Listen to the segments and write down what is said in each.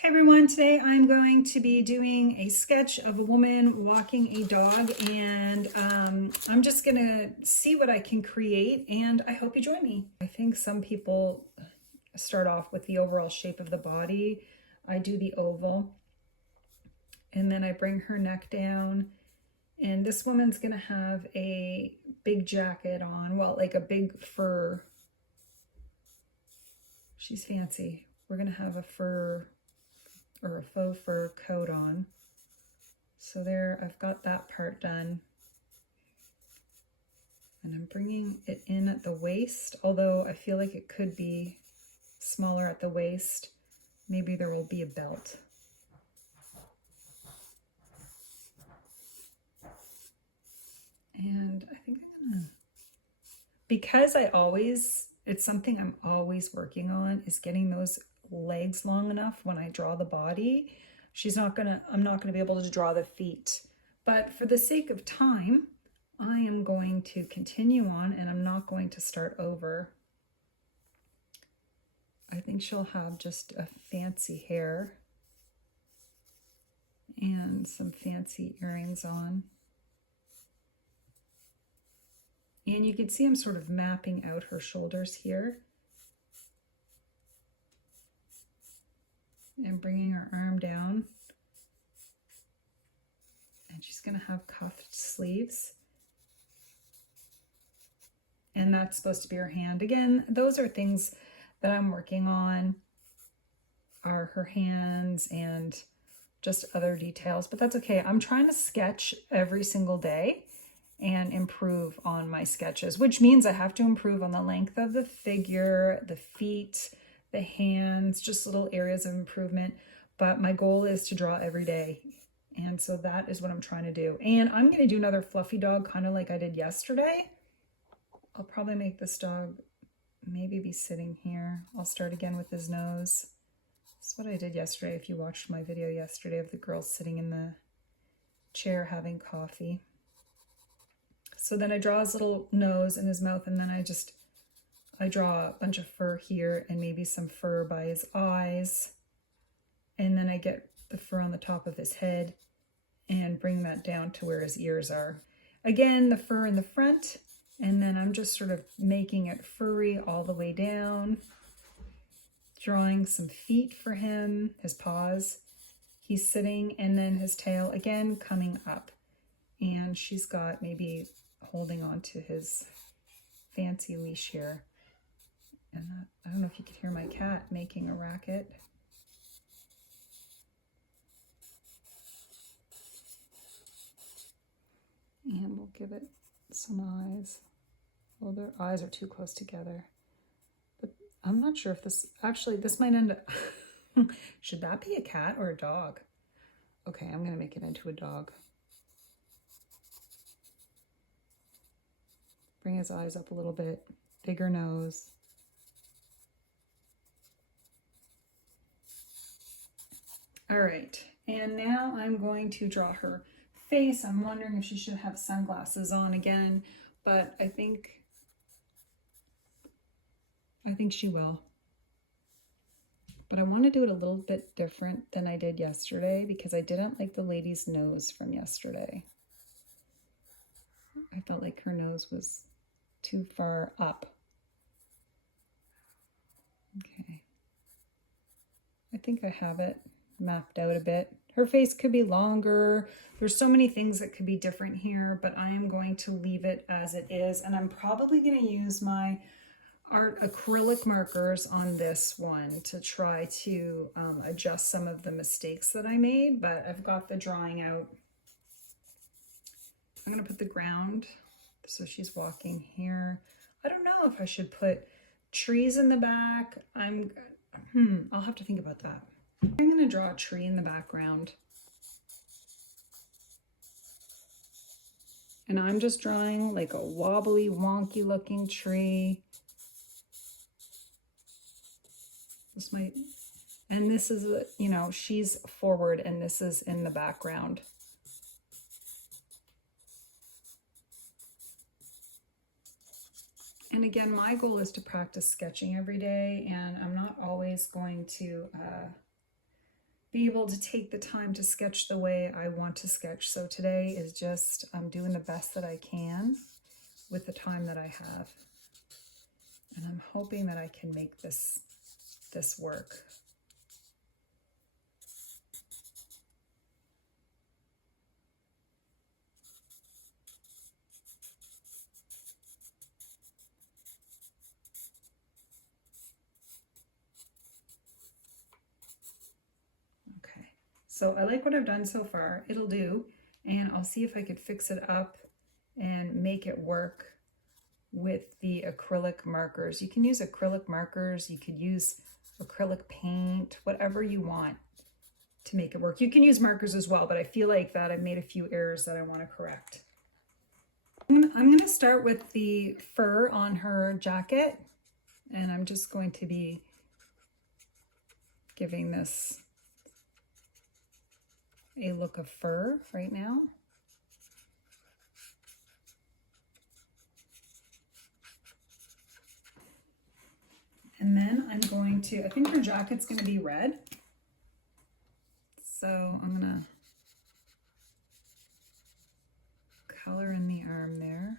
Hey everyone, today I'm going to be doing a sketch of a woman walking a dog, and I'm just gonna see what I can create, and I hope you join me. I think some people start off with the overall shape of the body. I do the oval, and then I bring her neck down, and this woman's gonna have a big jacket on, well, like a big fur. She's fancy. We're gonna have a fur or a faux fur coat on. So there, I've got that part done. And I'm bringing it in at the waist, although I feel like it could be smaller at the waist. Maybe there will be a belt. And I think I'm gonna, because it's something I'm always working on, is getting those legs long enough when I draw the body. I'm not gonna be able to draw the feet. But for the sake of time, I am going to continue on, and I'm not going to start over. I think she'll have just a fancy hair and some fancy earrings on. And you can see I'm sort of mapping out her shoulders here. And bringing her arm down. And she's going to have cuffed sleeves. And that's supposed to be her hand. Again, those are things that I'm working on, are her hands and just other details, but that's okay. I'm trying to sketch every single day and improve on my sketches, which means I have to improve on the length of the figure, the feet, the hands, just little areas of improvement. But my goal is to draw every day. And so that is what I'm trying to do. And I'm going to do another fluffy dog, kind of like I did yesterday. I'll probably make this dog maybe be sitting here. I'll start again with his nose. That's what I did yesterday, if you watched my video yesterday of the girl sitting in the chair having coffee. So then I draw his little nose and his mouth, and then I draw a bunch of fur here and maybe some fur by his eyes. And then I get the fur on the top of his head and bring that down to where his ears are. Again, the fur in the front, and then I'm just sort of making it furry all the way down. Drawing some feet for him, his paws. He's sitting, and then his tail again coming up. And she's got maybe holding on to his fancy leash here. And I don't know if you could hear my cat making a racket. And we'll give it some eyes. Well, their eyes are too close together. But I'm not sure if this might end up, should that be a cat or a dog? Okay, I'm gonna make it into a dog. Bring his eyes up a little bit, bigger nose. All right, and now I'm going to draw her face. I'm wondering if she should have sunglasses on again, but I think she will. But I want to do it a little bit different than I did yesterday, because I didn't like the lady's nose from yesterday. I felt like her nose was too far up. Okay. I think I have it mapped out a bit. Her face could be longer. There's so many things that could be different here, but I am going to leave it as it is. And I'm probably going to use my art acrylic markers on this one to try to adjust some of the mistakes that I made, but I've got the drawing out. I'm going to put the ground, so she's walking here. I don't know if I should put trees in the back. I'll have to think about that. I'm going to draw a tree in the background. And I'm just drawing like a wobbly, wonky looking tree. And this is, she's forward and this is in the background. And again, my goal is to practice sketching every day, and I'm not always going to be able to take the time to sketch the way I want to sketch. So today is just, I'm doing the best that I can with the time that I have. And I'm hoping that I can make this work. Okay, so I like what I've done so far. It'll do, and I'll see if I could fix it up and make it work with the acrylic markers. You can use acrylic markers, you could use acrylic paint, whatever you want to make it work. You can use markers as well, but I feel like that I've made a few errors that I want to correct. I'm going to start with the fur on her jacket, and I'm just going to be giving this a look of fur right now. And then I'm going to, I think her jacket's going to be red. So I'm going to color in the arm there.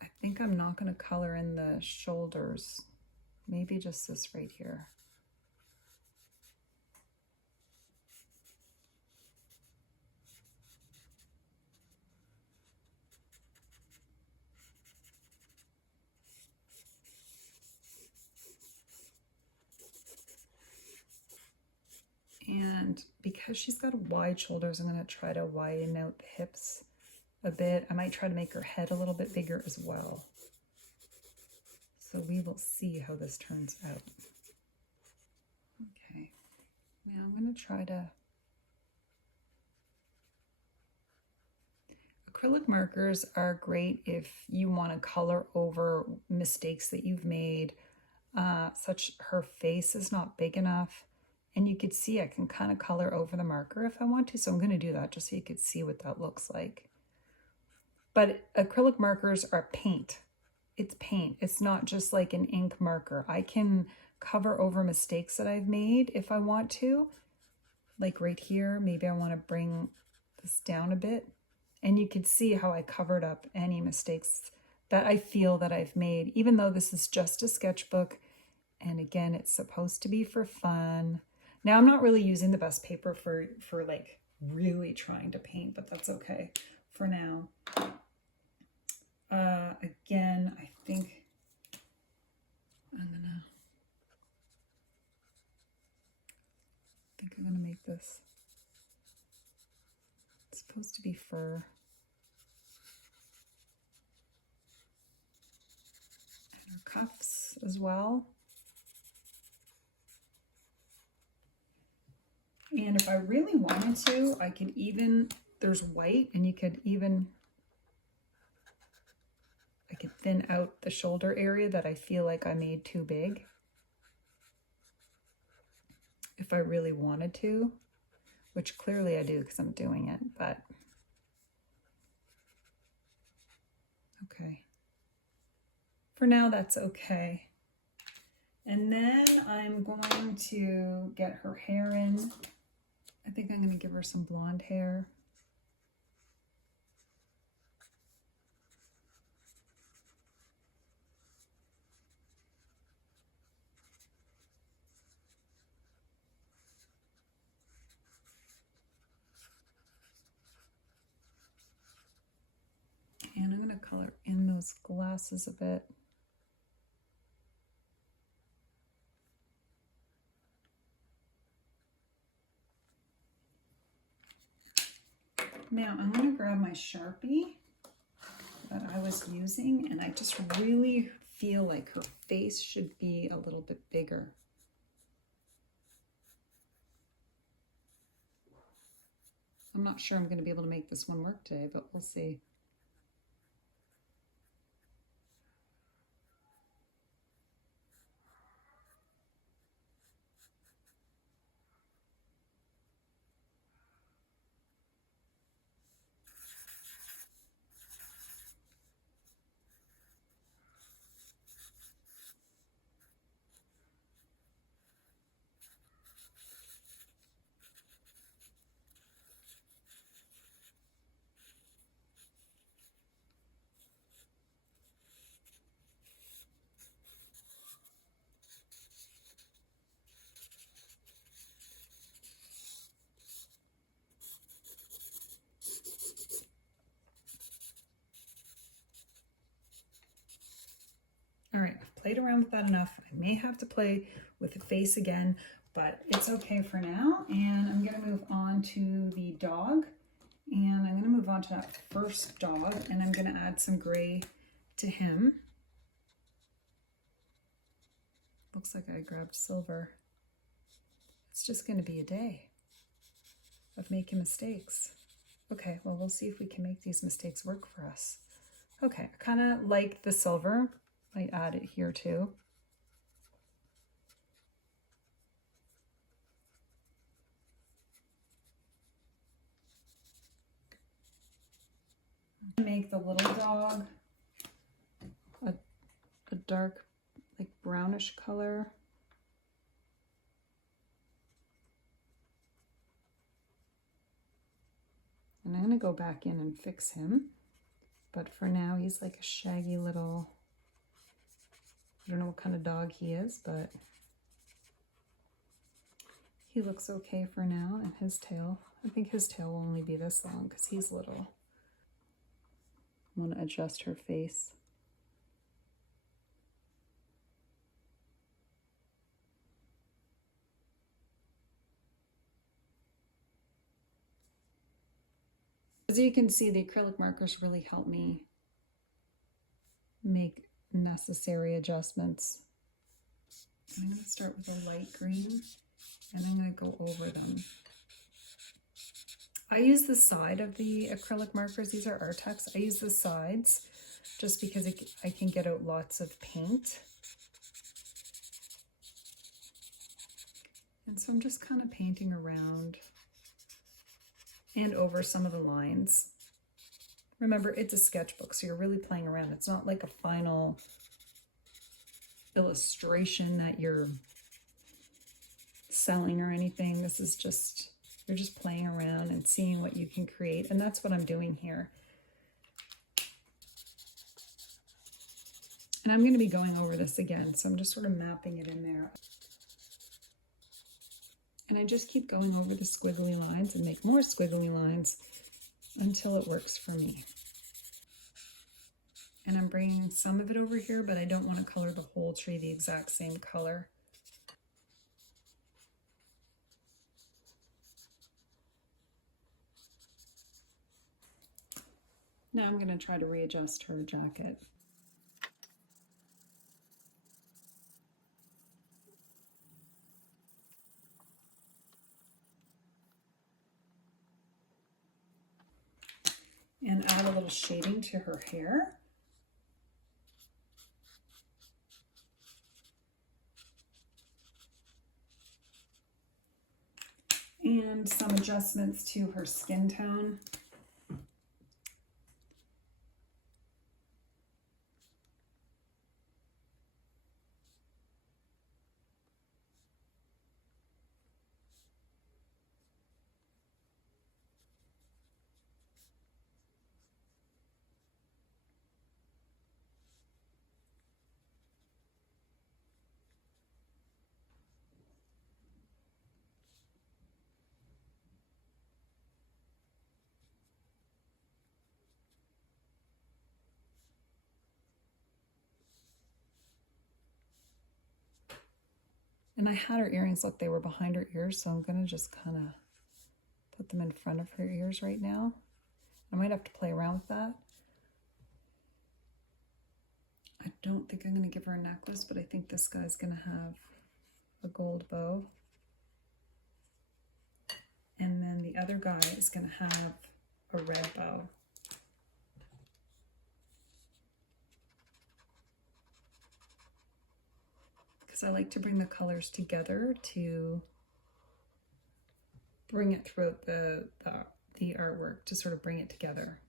I think I'm not going to color in the shoulders. Maybe just this right here. And because she's got wide shoulders, I'm going to try to widen out the hips a bit. I might try to make her head a little bit bigger as well. So we will see how this turns out. Okay, now I'm going to try to... Acrylic markers are great if you want to color over mistakes that you've made, such her face is not big enough. And you could see I can kind of color over the marker if I want to. So I'm going to do that just so you could see what that looks like. But acrylic markers are paint. It's paint. It's not just like an ink marker. I can cover over mistakes that I've made if I want to. Like right here, maybe I want to bring this down a bit. And you could see how I covered up any mistakes that I feel that I've made, even though this is just a sketchbook. And again, it's supposed to be for fun. Now, I'm not really using the best paper for like really trying to paint, but that's okay for now. Again, I think I'm gonna make this. It's supposed to be fur. And her cuffs as well. And if I really wanted to, I could even, there's white, and you could even, I could thin out the shoulder area that I feel like I made too big. If I really wanted to, which clearly I do because I'm doing it, but okay. For now, that's okay. And then I'm going to get her hair in. I think I'm going to give her some blonde hair. And I'm going to color in those glasses a bit. Now I'm going to grab my Sharpie that I was using, and I just really feel like her face should be a little bit bigger. I'm not sure I'm going to be able to make this one work today, but we'll see. played around with that enough. I may have to play with the face again, but it's okay for now. And I'm gonna move on to the dog. And I'm gonna move on to that first dog, and I'm gonna add some gray to him. Looks like I grabbed silver. It's just gonna be a day of making mistakes. Okay, well, we'll see if we can make these mistakes work for us. Okay, I kind of like the silver. I add it here too. Make the little dog a dark, like brownish color. And I'm gonna go back in and fix him. But for now, he's like a shaggy little, I don't know what kind of dog he is, but he looks okay for now. And his tail, I think his tail will only be this long because he's little. I'm gonna adjust her face. As you can see, the acrylic markers really help me make necessary adjustments. I'm going to start with a light green, and I'm going to go over them. I use the side of the acrylic markers. These are Artex. I use the sides just because I can get out lots of paint. And so I'm just kind of painting around and over some of the lines. Remember, it's a sketchbook, so you're really playing around. It's not like a final illustration that you're selling or anything. This is just, you're just playing around and seeing what you can create. And that's what I'm doing here. And I'm going to be going over this again, so I'm just sort of mapping it in there. And I just keep going over the squiggly lines and make more squiggly lines until it works for me. And I'm bringing some of it over here, but I don't want to color the whole tree the exact same color. Now I'm going to try to readjust her jacket. And add a little shading to her hair. And some adjustments to her skin tone. And I had her earrings, look, they were behind her ears, so I'm gonna just kind of put them in front of her ears right now. I might have to play around with that. I don't think I'm gonna give her a necklace, but I think this guy's gonna have a gold bow. And then the other guy is gonna have a red bow. Because I like to bring the colors together to bring it throughout the artwork, to sort of bring it together.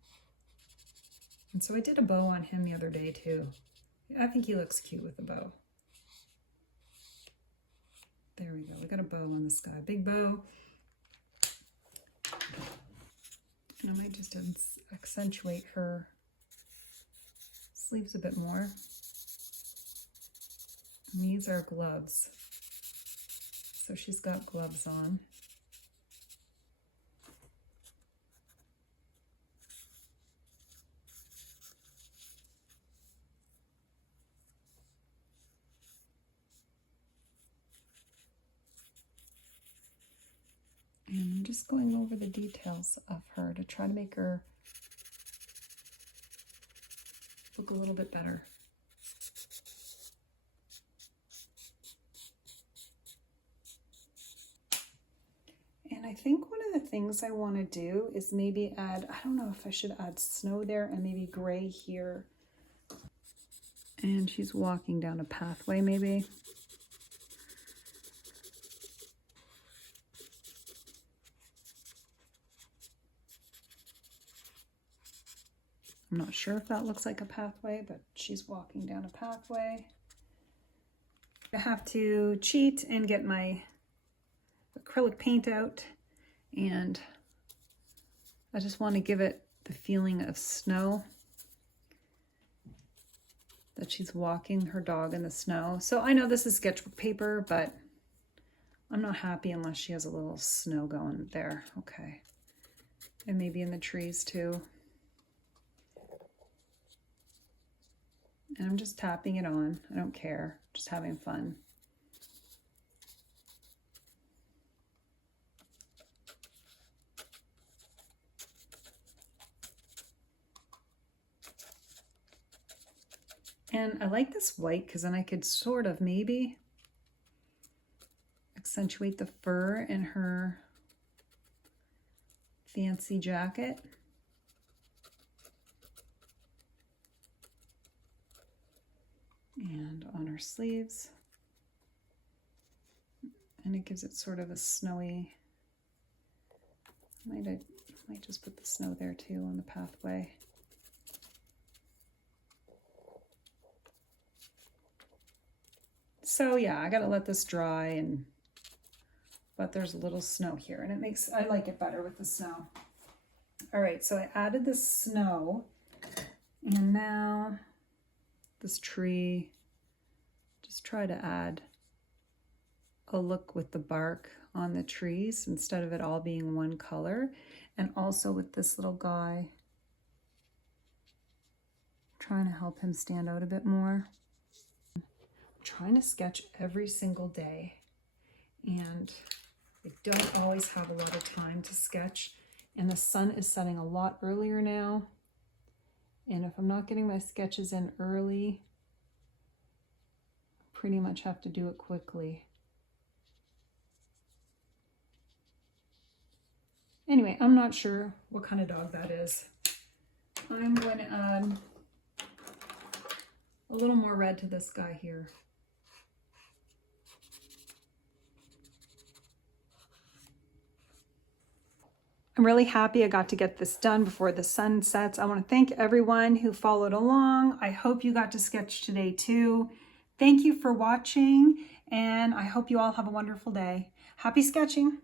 And so I did a bow on him the other day too. I think he looks cute with a bow. There we go, we got a bow on this guy, big bow. And I might just accentuate her sleeves a bit more. And these are gloves. So she's got gloves on. just going over the details of her to try to make her look a little bit better. And I think one of the things I want to do is maybe add, I don't know if I should add snow there and maybe gray here. And she's walking down a pathway maybe. I'm not sure if that looks like a pathway, but she's walking down a pathway. I have to cheat and get my acrylic paint out, and I just want to give it the feeling of snow, that she's walking her dog in the snow. So I know this is sketchbook paper, but I'm not happy unless she has a little snow going there. Okay. And maybe in the trees too. And I'm just tapping it on. I don't care, just having fun. And I like this white because then I could sort of maybe accentuate the fur in her fancy jacket. And on her sleeves. And it gives it sort of a snowy, might just put the snow there too on the pathway. So yeah, I gotta let this dry, but there's a little snow here and I like it better with the snow. All right, so I added the snow, and now this tree, just try to add a look with the bark on the trees instead of it all being one color. And also with this little guy, trying to help him stand out a bit more. I'm trying to sketch every single day, and I don't always have a lot of time to sketch, and the sun is setting a lot earlier now. And if I'm not getting my sketches in early, I pretty much have to do it quickly. Anyway, I'm not sure what kind of dog that is. I'm going to add a little more red to this guy here. I'm really happy I got to get this done before the sun sets. I want to thank everyone who followed along. I hope you got to sketch today too. Thank you for watching, and I hope you all have a wonderful day. Happy sketching!